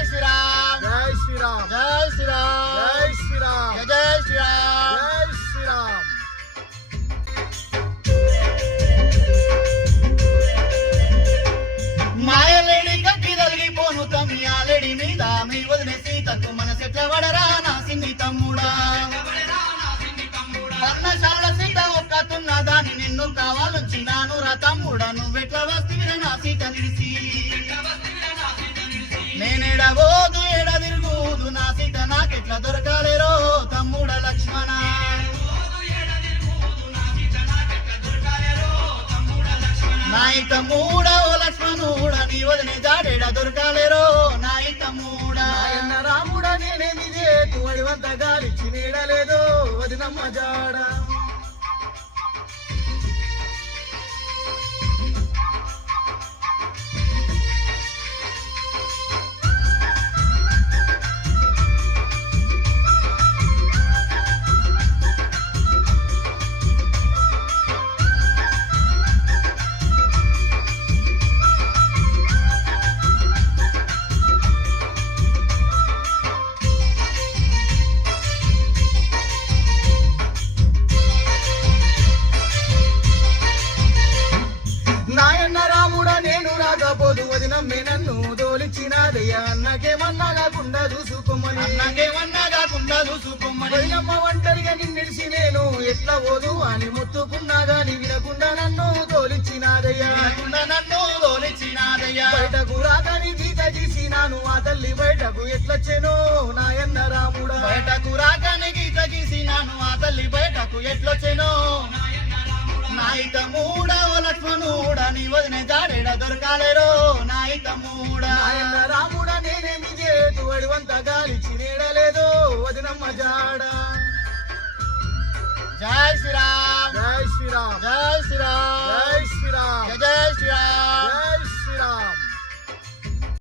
జై శ్రీరామ్ జై శ్రీరామ్ జై శ్రీరామ్ జై శ్రీరామ్ జై శ్రీరామ్ జై శ్రీరామ్. మాయలేడి గట్టి తొలగిపోను తమ్మి ఆలేడి మీద మీ వదిలే సీతకు మనసెట్ల వడరా నా సిన్ని తమ్ముడా పర్ణశాల సీత ఒక్కతున్న దాని నిన్ను కావాలొచ్చినాను రా తమ్ముడా నువ్వెట్ల వస్తువిరా నా సీత నిలిసి నేనెడబోదు ఎడ తిరుగుదు నా సీత నాకెట్లా దొరకాలేరో తమ్ముడ లక్ష్మణ నాయి తమ్ముడ ఓ లక్ష్మణుడ నీ వదిన జాడేడ దొరకాలేరో నాయి తమ్ముడ నాయన్న రాముడ నేనేమి చేతు అడివంత గాలిచ్చి నీడలేదు వదినమ్మ జాడ. నాయన్న రాముడ నేను రాకపోదు వదినమ్మే నన్ను దోలిచ్చినాదయ్య అన్నకేమన్నా కాకుండా చూసుకోమని అన్నకేమన్నా కాకుండా చూసుకోమని వదినమ్మ ఒంటరిగా నిన్నిడిసి నేను ఎట్లా పోదు అని మొత్తుకున్నా గాని వినకుండా నన్ను తోలిచ్చినాదయ్యా వినకుండా నన్ను తోలిచ్చినాదయ్యా బయటకు రాకని గీత గీసినాను ఆ తల్లి బయటకు ఎట్లొచ్చెనో నాయన్న రాముడా బయటకు రాకని గీత గీసినాను ఆ తల్లి బయటకు ఎట్లొచ్చెనో నాయి తమ్ముడ ఓ లక్ష్మణుడ నీ వదిన జాడేడ దొరకాలేరో నాయి తమ్ముడ నాయన్న రాముడా నేనేమి చేతు అడివంత గాలిచ్చి నీడలేదు వదినమ్మ జాడ. జై శ్రీరామ్ జై శ్రీరామ్ జై శ్రీరామ్ జై